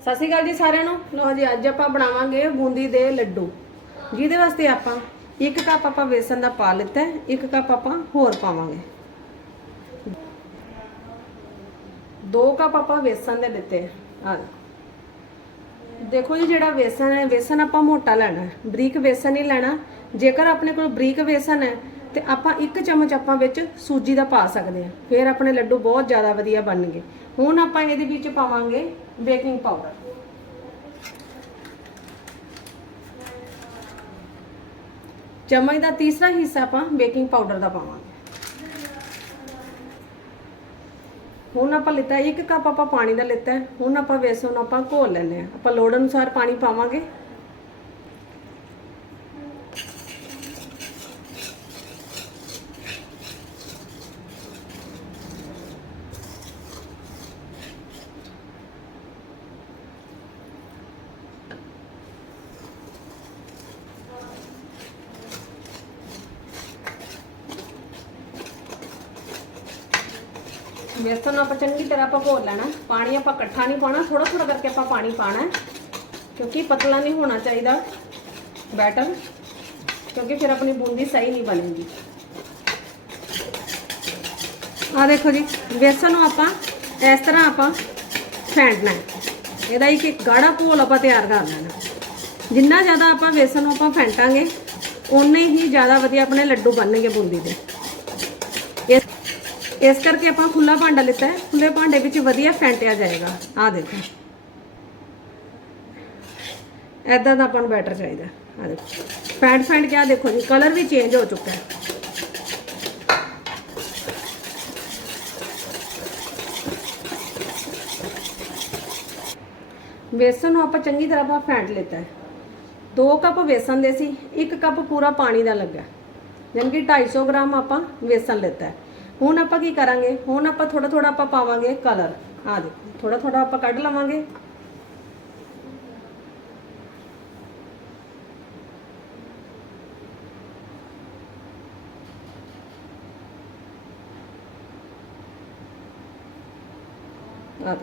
ਸਤਿ ਸ਼੍ਰੀ ਅਕਾਲ ਜੀ ਸਾਰਿਆਂ ਨੂੰ। ਲਓ ਜੀ ਅੱਜ ਆਪਾਂ ਬਣਾਵਾਂਗੇ ਬੂੰਦੀ ਦੇ ਲੱਡੂ। ਜਿਹਦੇ ਵਾਸਤੇ ਆਪਾਂ ਇੱਕ ਕੱਪ ਆਪਾਂ ਵੇਸਣ ਦਾ ਪਾ ਲਿੱਤਾ ਹੈ, ਇੱਕ ਕੱਪ ਆਪਾਂ ਹੋਰ ਪਾਵਾਂਗੇ। ਦੋ ਕੱਪ ਆਪਾਂ ਵੇਸਣ ਦੇ ਲਿੱਤੇ ਆ ਦੇਖੋ। ਜੀ ਜਿਹੜਾ ਵੇਸਣ ਹੈ ਵੇਸਣ ਆਪਾਂ ਮੋਟਾ ਲੈਣਾ ਬਰੀਕ ਵੇਸਣ ਨਹੀਂ ਲੈਣਾ। ਜੇਕਰ ਆਪਣੇ ਕੋਲ ਬਰੀਕ ਵੇਸਣ ਹੈ ਤੇ ਆਪਾਂ ਇੱਕ ਚਮਚ ਆਪਾਂ ਵਿੱਚ ਸੂਜੀ ਦਾ ਪਾ ਸਕਦੇ ਹਾਂ। ਫਿਰ ਆਪਣੇ ਲੱਡੂ ਬਹੁਤ ਜ਼ਿਆਦਾ ਵਧੀਆ ਬਣਨਗੇ। ਹੁਣ ਆਪਾਂ ਇਹਦੇ ਵਿੱਚ ਪਾਵਾਂਗੇ ਬੇਕਿੰਗ ਪਾਊਡਰ। ਚਮਚ ਦਾ ਤੀਸਰਾ ਹਿੱਸਾ ਆਪਾਂ ਬੇਕਿੰਗ ਪਾਊਡਰ ਦਾ ਪਾਵਾਂਗੇ। ਹੁਣ ਆਪਾਂ ਲਿੱਤਾ, ਇੱਕ ਕੱਪ ਆਪਾਂ ਪਾਣੀ ਦਾ ਲਿੱਤਾ ਹੁਣ ਆਪਾਂ ਵੇਸਣ ਆਪਾਂ ਘੋਲ ਲੈਂਦੇ ਹਾਂ। ਆਪਾਂ ਲੋੜ ਅਨੁਸਾਰ ਪਾਣੀ ਪਾਵਾਂਗੇ। ਬੇਸਨ ਨੂੰ ਆਪਾਂ ਚੰਗੀ ਤਰ੍ਹਾਂ ਆਪਾਂ ਘੋਲ ਲੈਣਾ। ਪਾਣੀ ਆਪਾਂ ਇਕੱਠਾ ਨਹੀਂ ਪਾਉਣਾ ਥੋੜਾ ਥੋੜਾ ਕਰਕੇ ਆਪਾਂ ਪਾਣੀ ਪਾਣਾ ਕਿਉਂਕਿ ਪਤਲਾ ਨਹੀਂ ਹੋਣਾ ਚਾਹੀਦਾ ਬੈਟਰ, ਕਿਉਂਕਿ ਫਿਰ ਆਪਣੀ ਬੂੰਦੀ ਸਹੀ ਨਹੀਂ ਬਣੇਗੀ। ਆ ਦੇਖੋ ਜੀ, ਵੇਸਣ ਨੂੰ ਆਪਾਂ ਇਸ ਤਰ੍ਹਾਂ ਆਪਾਂ ਫੈਂਟਣਾ ਇਹਦਾ ਇੱਕ ਇੱਕ ਗਾੜਾ ਘੋਲ ਆਪਾਂ ਤਿਆਰ ਕਰ ਲੈਣਾ। ਜਿੰਨਾ ਜ਼ਿਆਦਾ ਆਪਾਂ ਵੇਸਣ ਨੂੰ ਆਪਾਂ ਫੈਂਟਾਂਗੇ ਉਨੇ ਹੀ ਜ਼ਿਆਦਾ ਵਧੀਆ ਆਪਣੇ ਲੱਡੂ ਬਣਨਗੇ ਬੂੰਦੀ ਦੇ। ਇਸ ਕਰਕੇ ਆਪਾਂ ਖੁੱਲਾ ਭਾਂਡਾ ਲਿੱਤਾ ਹੈ। ਖੁੱਲੇ ਭਾਂਡੇ ਵਿੱਚ ਵਧੀਆ ਫੈਂਟਿਆ ਜਾਏਗਾ। ਆ ਦੇਖੋ। ਐਦਾਂ ਦਾ ਆਪਾਂ ਨੂੰ ਬੈਟਰ ਚਾਹੀਦਾ ਆ ਦੇਖੋ। ਫੈਂਟ ਫੈਂਟ ਕਿਆ ਦੇਖੋ ਜੀ। ਕਲਰ ਵੀ ਚੇਂਜ ਹੋ ਚੁੱਕਾ ਹੈ। ਵੇਸਣ ਨੂੰ ਆਪਾਂ ਚੰਗੀ ਤਰ੍ਹਾਂ ਆਪਾਂ ਫੈਂਟ ਲਿੱਤਾ ਹੈ। 2 ਕੱਪ ਵੇਸਣ ਦੇ ਸੀ। 1 ਕੱਪ ਪੂਰਾ ਪਾਣੀ ਦਾ ਲੱਗਾ ਯਾਨੀ ਕਿ 250 ਗ੍ਰਾਮ ਆਪਾਂ ਵੇਸਣ ਲਿੱਤਾ ਹੈ। ਹੁਣ ਆਪਾਂ ਕੀ ਕਰਾਂਗੇ? ਹੁਣ ਆਪਾਂ ਥੋੜਾ ਥੋੜਾ ਆਪਾਂ ਪਾਵਾਂਗੇ ਕਲਰ ਆ ਦੇਖੋ ਥੋੜਾ ਥੋੜਾ ਆਪਾਂ ਕੱਢ ਲਵਾਂਗੇ। ਆ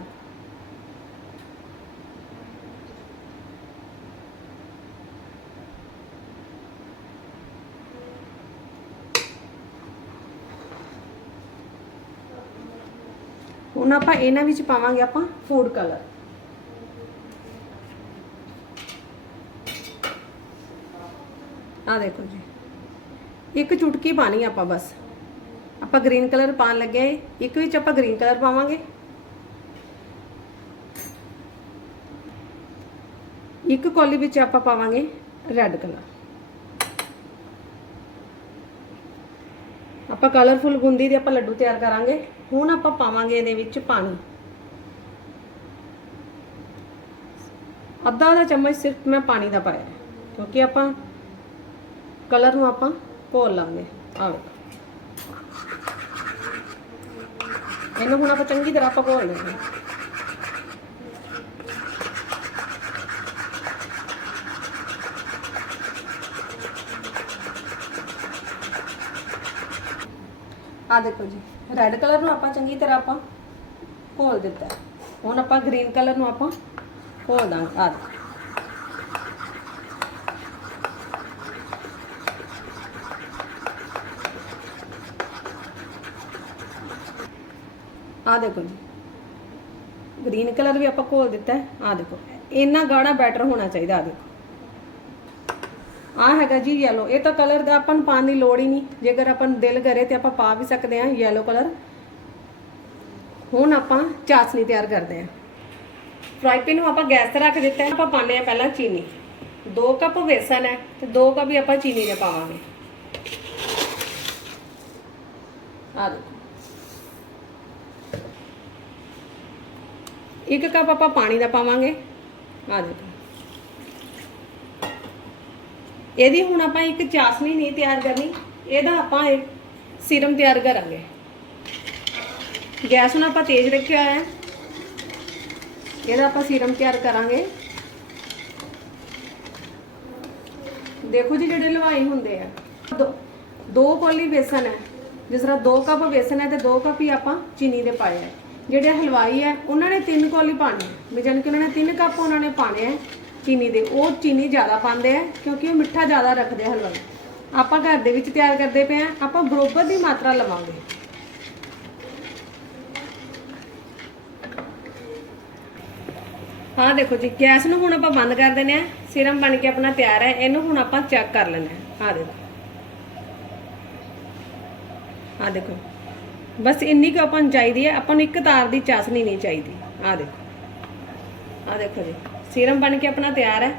ਹੁਣ ਆਪਾਂ ਇਹਨਾਂ ਵਿੱਚ ਪਾਵਾਂਗੇ ਆਪਾਂ ਫੂਡ ਕਲਰ ਆ ਦੇਖੋ ਜੀ। ਇੱਕ ਚੁਟਕੀ ਪਾਣੀ ਆਪਾਂ ਬਸ। ਆਪਾਂ ਗ੍ਰੀਨ ਕਲਰ ਪਾਣ ਲੱਗੇ ਇੱਕ ਵਿੱਚ ਆਪਾਂ ਗ੍ਰੀਨ ਕਲਰ ਪਾਵਾਂਗੇ। ਇੱਕ ਕੌਲੀ ਵਿੱਚ ਆਪਾਂ ਪਾਵਾਂਗੇ ਰੈੱਡ ਕਲਰ ਆਪਾਂ ਕਲਰਫੁਲ ਬੂੰਦੀ ਦੇ ਆਪਾਂ ਲੱਡੂ ਤਿਆਰ ਕਰਾਂਗੇ। ਹੁਣ ਆਪਾਂ ਪਾਵਾਂਗੇ ਇਹਦੇ ਵਿੱਚ ਪਾਣੀ। ਅੱਧਾ ਦਾ ਚਮਚ ਸਿਰਫ ਮੈਂ ਪਾਣੀ ਦਾ ਪਾਇਆ ਕਿਉਂਕਿ ਆਪਾਂ ਕਲਰ ਨੂੰ ਆਪਾਂ ਘੋਲ ਲਾਂਗੇ। ਆਹ ਇਹਨੂੰ ਹੁਣ ਆਪਾਂ ਚੰਗੀ ਤਰ੍ਹਾਂ ਆਪਾਂ ਘੋਲ ਲੈਂਦੇ ਆ ਦੇਖੋ ਜੀ ਰੈੱਡ ਕਲਰ ਨੂੰ ਆਪਾਂ ਚੰਗੀ ਤਰ੍ਹਾਂ ਆਪਾਂ ਘੋਲ ਦਿੱਤਾ ਹੁਣ ਆਪਾਂ ਗ੍ਰੀਨ ਕਲਰ ਨੂੰ ਆਪਾਂ ਘੋਲ ਦਾਂਗੇ ਆ ਦੇਖੋ। ਆ ਦੇਖੋ ਜੀ ਗ੍ਰੀਨ ਕਲਰ ਵੀ ਆਪਾਂ ਘੋਲ ਦਿੱਤਾ ਹੈ ਆ ਦੇਖੋ। ਇੰਨਾ ਗਾੜਾ ਬੈਟਰ ਹੋਣਾ ਚਾਹੀਦਾ ਆ ਦੇਖੋ। ਆ ਹੈਗਾ ਜੀ yellow ਇਹ ਤਾਂ ਕਲਰ ਦਾ ਆਪਾਂ ਨੂੰ ਪਾਉਣ ਦੀ ਲੋੜ ਹੀ ਨਹੀਂ। ਜੇਕਰ ਆਪਾਂ ਨੂੰ ਦਿਲ ਕਰੇ ਤੇ ਆਪਾਂ ਪਾ ਵੀ ਸਕਦੇ ਹਾਂ yellow ਕਲਰ ਹੁਣ ਆਪਾਂ ਚਾਸ਼ਨੀ ਤਿਆਰ ਕਰਦੇ ਹਾਂ। ਫਰਾਈ ਪੈਨ ਨੂੰ ਆਪਾਂ ਗੈਸ ਤੇ ਰੱਖ ਦਿੱਤਾ ਆਪਾਂ ਪਾਉਂਦੇ ਹਾਂ ਪਹਿਲਾਂ ਚੀਨੀ। 2 ਕੱਪ ਵੇਸਨ ਹੈ ਤੇ 2 ਕੱਪ ਹੀ ਆਪਾਂ ਚੀਨੀ ਦੇ ਪਾਵਾਂਗੇ। ਆ ਦੇਖੋ। ਇੱਕ ਕੱਪ ਆਪਾਂ ਪਾਣੀ ਦਾ ਪਾਵਾਂਗੇ। ਆ ਦੇਖੋ। ਇਹਦੀ ਹੁਣ ਆਪਾਂ ਇੱਕ ਚਾਸ਼ਨੀ ਨਹੀਂ ਤਿਆਰ ਕਰਨੀ, ਇਹਦਾ ਆਪਾਂ ਇੱਕ ਸਿਰਮ ਤਿਆਰ ਕਰਾਂਗੇ। ਗੈਸ ਨੂੰ ਆਪਾਂ ਤੇਜ਼ ਰੱਖਿਆ ਹੋਇਆ ਹੈ। ਇਹਦਾ ਆਪਾਂ ਸੀਰਮ ਤਿਆਰ ਕਰਾਂਗੇ। ਦੇਖੋ ਜੀ ਜਿਹੜੇ ਹਲਵਾਈ ਹੁੰਦੇ ਆ, ਦੋ- ਦੋ ਕੋਲੀ ਬੇਸਨ ਹੈ। ਜਿਸ ਤਰ੍ਹਾਂ 2 ਕੱਪ ਬੇਸਨ ਹੈ ਤੇ 2 ਕੱਪ ਹੀ ਆਪਾਂ ਚੀਨੀ ਦੇ ਪਾਏ ਹੈ। ਜਿਹੜੇ ਹਲਵਾਈ ਹੈ, ਉਹਨਾਂ ਨੇ ਤਿੰਨ ਕੋਲੀ ਪਾਣੀ ਹੈ ਵੀ ਜਾਣੀ ਕਿ ਉਹਨਾਂ ਨੇ ਤਿੰਨ ਕੱਪ ਉਹਨਾਂ ਨੇ ਪਾਣੇ ਹੈ। ਚੀਨੀ ਦੇ, ਉਹ ਚੀਨੀ ਜ਼ਿਆਦਾ ਪਾਉਂਦੇ ਆ ਕਿਉਂਕਿ ਉਹ ਮਿੱਠਾ ਜ਼ਿਆਦਾ ਰੱਖਦੇ ਆ ਹਲਵਾਈ ਆਪਾਂ ਘਰ ਦੇ ਵਿੱਚ ਤਿਆਰ ਕਰਦੇ ਪਏ ਆ, ਆਪਾਂ ਬਰੋਬਰ ਦੀ ਮਾਤਰਾ ਲਵਾਂਗੇ। ਹਾਂ ਦੇਖੋ ਜੀ, ਗੈਸ ਨੂੰ ਹੁਣ ਆਪਾਂ ਬੰਦ ਕਰ ਦਿੰਦੇ ਆ, ਸਿਰਮ ਬਣ ਕੇ ਆਪਣਾ ਤਿਆਰ ਹੈ, ਇਹਨੂੰ ਹੁਣ ਆਪਾਂ ਚੈੱਕ ਕਰ ਲੈਣਾ ਹੈ ਆ ਦੇਖੋ। ਆ ਦੇਖੋ। ਬਸ ਇੰਨੀ ਕੁ ਆਪਾਂ ਨੂੰ ਚਾਹੀਦੀ ਹੈ, ਆਪਾਂ ਨੂੰ ਇੱਕ ਤਾਰ ਦੀ ਚਾਸਨੀ ਨਹੀਂ ਚਾਹੀਦੀ। ਆ ਦੇਖੋ। ਆ ਦੇਖੋ ਜੀ। ਸੀਰਮ ਬਣ ਕੇ ਆਪਣਾ ਤਿਆਰ ਹੈ।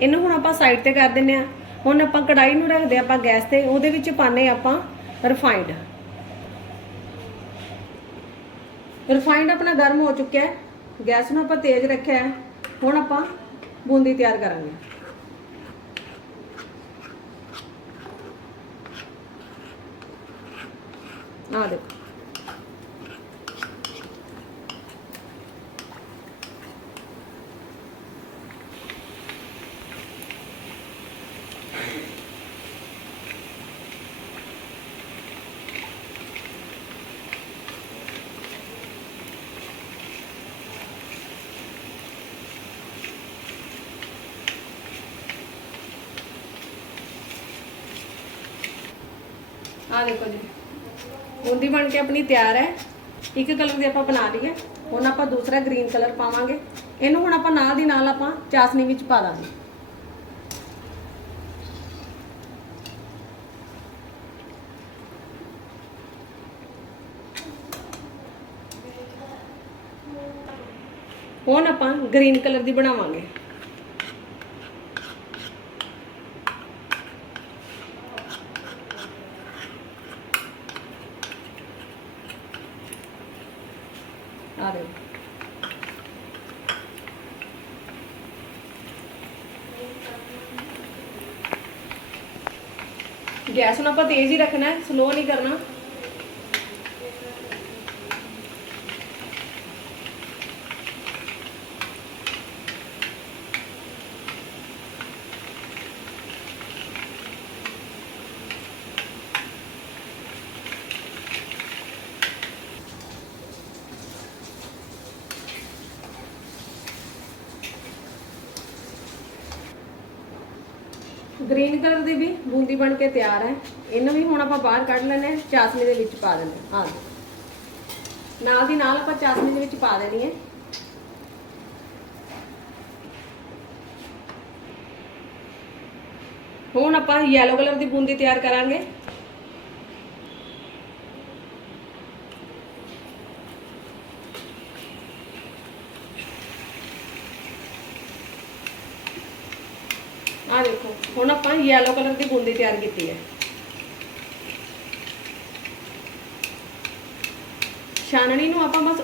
ਇਹਨੂੰ ਹੁਣ ਆਪਾਂ ਸਾਈਡ ਤੇ ਕਰ ਦਿੰਨੇ ਆ ਹੁਣ ਆਪਾਂ ਕੜਾਈ ਨੂੰ ਰੱਖਦੇ ਆਪਾਂ ਗੈਸ ਤੇ। ਉਹਦੇ ਵਿੱਚ ਪਾਣੇ ਆਪਾਂ ਰਿਫਾਈਂਡ ਰਿਫਾਈਂਡ ਆਪਣਾ ਗਰਮ ਹੋ ਚੁੱਕਿਆ ਹੈ। ਗੈਸ ਨੂੰ ਆਪਾਂ ਤੇਜ਼ ਰੱਖਿਆ ਹੈ। ਹੁਣ ਆਪਾਂ ਬੂੰਦੀ ਤਿਆਰ ਕਰਾਂਗੇ। ਆ ਦੇਖੋ। ਆ ਦੇਖੋ ਜੀ। ਬੂੰਦੀ ਬਣ ਕੇ ਆਪਣੀ ਤਿਆਰ ਹੈ। ਇੱਕ ਕਲਰ ਦੀ ਆਪਾਂ ਬਣਾ ਲਈਏ। ਹੁਣ ਆਪਾਂ ਦੂਸਰਾ ਗ੍ਰੀਨ ਕਲਰ ਪਾਵਾਂਗੇ। ਇਹਨੂੰ ਹੁਣ ਆਪਾਂ ਨਾਲ ਦੀ ਨਾਲ ਆਪਾਂ ਚਾਸਨੀ ਵਿੱਚ ਪਾ ਦਾਂਗੇ। ਹੁਣ ਆਪਾਂ ਗ੍ਰੀਨ ਕਲਰ ਦੀ ਬਣਾਵਾਂਗੇ। ਆ ਦੇਖੋ ਗੈਸ ਨੂੰ ਆਪਾਂ ਤੇਜ਼ ਹੀ ਰੱਖਣਾ ਹੈ ਸਲੋ ਨਹੀਂ ਕਰਨਾ। ਗ੍ਰੀਨ ਕਲਰ ਦੀ ਵੀ ਬੂੰਦੀ ਬਣ ਕੇ ਤਿਆਰ ਹੈ। ਇਹਨੂੰ ਵੀ ਹੁਣ ਆਪਾਂ ਬਾਹਰ ਕੱਢ ਲੈਣੇ ਹਾਂ, ਚਾਸਨੀ ਦੇ ਵਿੱਚ ਪਾ ਦੇਣਾ ਹਾਂ। ਨਾਲ ਦੀ ਨਾਲ ਆਪਾਂ ਚਾਸਨੀ ਦੇ ਵਿੱਚ ਪਾ ਦੇਣੀ ਹੈ। ਹੁਣ ਆਪਾਂ ਯੈਲੋ ਕਲਰ ਦੀ ਬੂੰਦੀ ਤਿਆਰ ਕਰਾਂਗੇ। ਆ ਦੇਖੋ ਹੁਣ ਆਪਾਂ ਯੈਲੋ ਕਲਰ ਦੀ ਬੂੰਦੀ ਤਿਆਰ ਕੀਤੀ ਹੈ। ਛਾਨਣੀ ਨੂੰ ਆਪਾਂ ਬਸ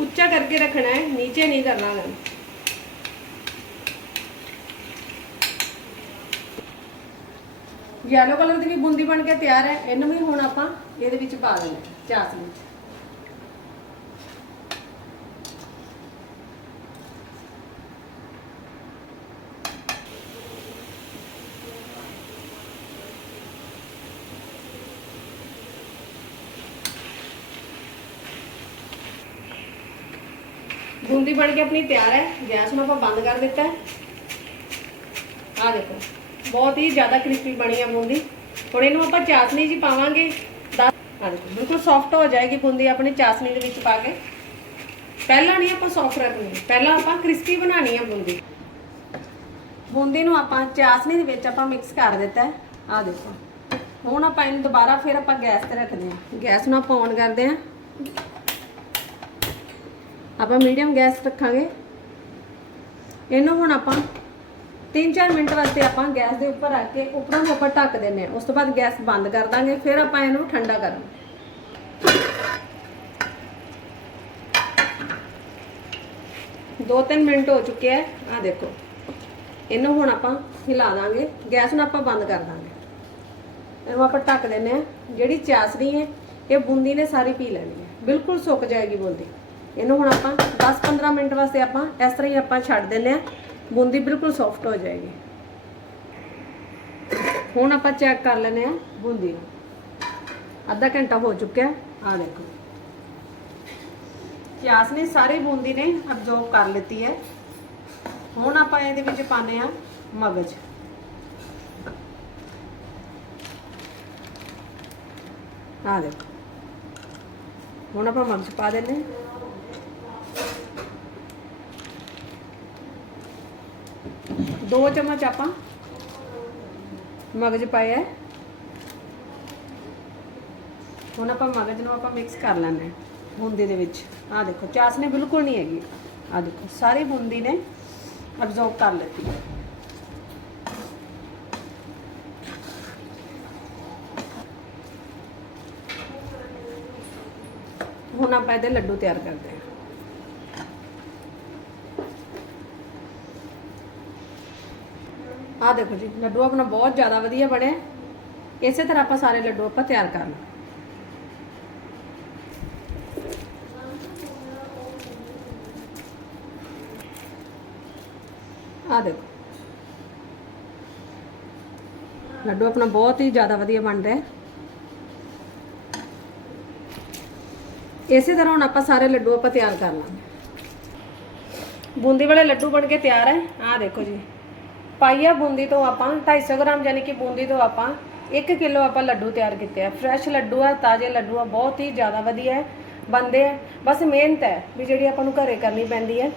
ਉੱਚਾ ਕਰਕੇ ਰੱਖਣਾ ਹੈ ਨੀਚੇ ਨਹੀਂ ਕਰਨਾ ਹੈ ਯੈਲੋ ਕਲਰ ਦੀ ਵੀ ਬੂੰਦੀ ਬਣ ਕੇ ਤਿਆਰ ਹੈ ਇਹਨੂੰ ਵੀ ਹੁਣ ਆਪਾਂ ਇਹਦੇ ਵਿੱਚ ਪਾ ਦੇਣਾ ਹੈ, ਚਾਸਨੀ ਵਿੱਚ ਬੂੰਦੀ ਬਣ ਕੇ ਆਪਣੀ ਤਿਆਰ ਹੈ, ਗੈਸ ਨੂੰ ਆਪਾਂ ਬੰਦ ਕਰ ਦਿੱਤਾ ਹੈ। ਆ ਦੇਖੋ, ਬਹੁਤ ਹੀ ਜ਼ਿਆਦਾ ਕ੍ਰਿਸਪੀ ਬਣੀ ਹੈ ਬੂੰਦੀ। ਹੁਣ ਇਹਨੂੰ ਆਪਾਂ ਚਾਸਨੀ 'ਚ ਪਾਵਾਂਗੇ। ਦਸ ਆ ਦੇਖੋ, ਬਿਲਕੁਲ ਸੌਫਟ ਹੋ ਜਾਏਗੀ ਬੂੰਦੀ ਆਪਣੀ ਚਾਸਨੀ ਦੇ ਵਿੱਚ ਪਾ ਕੇ। ਪਹਿਲਾਂ ਨਹੀਂ ਆਪਾਂ ਸੌਫਟ ਰੱਖਣੀ, ਪਹਿਲਾਂ ਆਪਾਂ ਕ੍ਰਿਸਪੀ ਬਣਾਉਣੀ ਹੈ ਬੂੰਦੀ। ਬੂੰਦੀ ਨੂੰ ਆਪਾਂ ਚਾਸਨੀ ਦੇ ਵਿੱਚ ਆਪਾਂ ਮਿਕਸ ਕਰ ਦਿੱਤਾ ਹੈ। ਆ ਦੇਖੋ, ਹੁਣ ਆਪਾਂ ਇਹਨੂੰ ਦੁਬਾਰਾ ਫਿਰ ਆਪਾਂ ਗੈਸ ਤੇ ਰੱਖਦੇ ਹਾਂ। ਗੈਸ ਨੂੰ ਆਪਾਂ ਔਨ ਕਰਦੇ ਹਾਂ। ਆਪਾਂ ਮੀਡੀਅਮ ਗੈਸ ਰੱਖਾਂਗੇ। ਇਹਨੂੰ ਹੁਣ ਆਪਾਂ 3-4 ਮਿੰਟ ਵਾਸਤੇ ਆਪਾਂ ਗੈਸ ਦੇ ਉੱਪਰ ਰੱਖ ਕੇ ਉੱਪਰੋਂ ਨੂੰ ਆਪਾਂ ਢੱਕ ਦਿੰਨੇ ਆ ਉਸ ਤੋਂ ਬਾਅਦ ਗੈਸ ਬੰਦ ਕਰ ਦਾਂਗੇ, ਫਿਰ ਆਪਾਂ ਇਹਨੂੰ ਠੰਡਾ ਕਰਾਂਗੇ ਦੋ ਤਿੰਨ ਮਿੰਟ ਹੋ ਚੁੱਕੇ ਆ ਆ ਦੇਖੋ। ਇਹਨੂੰ ਹੁਣ ਆਪਾਂ ਹਿਲਾ ਦਾਂਗੇ, ਗੈਸ ਨੂੰ ਆਪਾਂ ਬੰਦ ਕਰ ਦਾਂਗੇ। ਇਹਨੂੰ ਆਪਾਂ ਢੱਕ ਦਿੰਨੇ ਆ ਜਿਹੜੀ ਚਾਸਨੀ ਹੈ, ਇਹ ਬੂੰਦੀ ਨੇ ਸਾਰੀ ਪੀ ਲੈਣੀ ਹੈ। ਬਿਲਕੁਲ ਸੁੱਕ ਜਾਏਗੀ ਬੂੰਦੀ। ਇਹਨੂੰ ਹੁਣ ਆਪਾਂ 10-15 ਮਿੰਟ ਵਾਸਤੇ ਆਪਾਂ ਇਸ ਤਰ੍ਹਾਂ ਹੀ ਆਪਾਂ ਛੱਡ ਦਿੰਨੇ ਆ ਬੂੰਦੀ ਬਿਲਕੁਲ ਸੌਫਟ ਹੋ ਜਾਏਗੀ। ਹੁਣ ਆਪਾਂ ਚੈੱਕ ਕਰ ਲੈਨੇ ਆ ਬੂੰਦੀ ਨੂੰ। ਅੱਧਾ ਘੰਟਾ ਹੋ ਚੁੱਕਿਆ ਆ ਦੇਖੋ। ਪਿਆਸ ਨੇ ਸਾਰੀ ਬੂੰਦੀ ਨੇ ਅਬਜ਼ੌਰਬ ਕਰ ਲਿੱਤੀ ਹੈ। ਹੁਣ ਆਪਾਂ ਇਹਦੇ ਵਿੱਚ ਪਾਣੇ ਆ ਮਗਜ। ਆ ਦੇਖੋ। ਹੁਣ ਆਪਾਂ ਮਗਜ ਪਾ ਦਿੰਨੇ ਹਾਂ। ਦੋ ਚਮਚ ਆਪਾਂ ਮਗਜ ਪਾਇਆ ਹੈ। ਹੁਣ ਆਪਾਂ ਮਗਜ ਨੂੰ ਆਪਾਂ ਮਿਕਸ ਕਰ ਲੈਣਾ ਹੈ ਬੂੰਦੀ ਦੇ ਵਿੱਚ ਆ ਦੇਖੋ ਚਾਸਨੀ ਬਿਲਕੁਲ ਨਹੀਂ ਹੈਗੀ ਆ ਦੇਖੋ, ਸਾਰੀ ਬੂੰਦੀ ਨੇ ਅਬਜ਼ੌਰਬ ਕਰ ਲਿੱਤੀ ਹੈ ਹੁਣ ਆਪਾਂ ਇਹਦੇ ਲੱਡੂ ਤਿਆਰ ਕਰਦੇ ਹਾਂ ਆ ਦੇਖੋ ਜੀ, ਲੱਡੂ ਆਪਣਾ ਬਹੁਤ ਜ਼ਿਆਦਾ ਵਧੀਆ ਬਣਿਆ ਇਸੇ ਤਰ੍ਹਾਂ ਆਪਾਂ ਸਾਰੇ ਲੱਡੂ ਆਪਾਂ ਤਿਆਰ ਕਰ ਲਵਾਂ ਆ ਦੇਖੋ। ਲੱਡੂ ਆਪਣਾ ਬਹੁਤ ਹੀ ਜ਼ਿਆਦਾ ਵਧੀਆ ਬਣ ਰਿਹਾ। ਇਸੇ ਤਰ੍ਹਾਂ ਹੁਣ ਆਪਾਂ ਸਾਰੇ ਲੱਡੂ ਆਪਾਂ ਤਿਆਰ ਕਰ ਲਾਂਗੇ। ਬੂੰਦੀ ਵਾਲੇ ਲੱਡੂ ਬਣ ਕੇ ਤਿਆਰ ਹੈ। ਆਹ ਦੇਖੋ ਜੀ। ਪਾਈਆ ਬੂੰਦੀ ਤੋਂ ਆਪਾਂ 250 ਗ੍ਰਾਮ ਯਾਨੀ ਕਿ ਬੂੰਦੀ ਤੋਂ ਆਪਾਂ 1 ਕਿਲੋ ਆਪਾਂ ਲੱਡੂ ਤਿਆਰ ਕੀਤੇ ਆ। ਫਰੈਸ਼ ਲੱਡੂ ਆ, ਤਾਜ਼ੇ ਲੱਡੂ ਆ, ਬਹੁਤ ਹੀ ਜ਼ਿਆਦਾ ਵਧੀਆ ਹੈ ਬੰਦੇ ਆ। ਬਸ ਮਿਹਨਤ ਹੈ ਵੀ ਜਿਹੜੀ ਆਪਾਂ ਨੂੰ ਘਰੇ ਕਰਨੀ ਪੈਂਦੀ ਹੈ।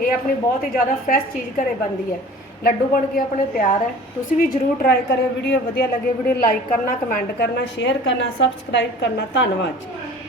ਇਹ ਆਪਣੀ ਬਹੁਤ ਹੀ ਜ਼ਿਆਦਾ ਫਰੈਸ਼ ਚੀਜ਼ ਘਰੇ ਬਣਦੀ ਹੈ। ਲੱਡੂ ਬਣ ਕੇ ਆਪਣੇ ਤਿਆਰ ਹੈ। ਤੁਸੀਂ ਵੀ ਜਰੂਰ ਟਰਾਈ ਕਰਿਓ ਵੀਡੀਓ, ਵਧੀਆ ਲੱਗੇ ਵੀਡੀਓ ਲਾਈਕ ਕਰਨਾ ਕਮੈਂਟ ਕਰਨਾ ਸ਼ੇਅਰ ਕਰਨਾ ਸਬਸਕ੍ਰਾਈਬ ਕਰਨਾ। ਧੰਨਵਾਦ ਜੀ।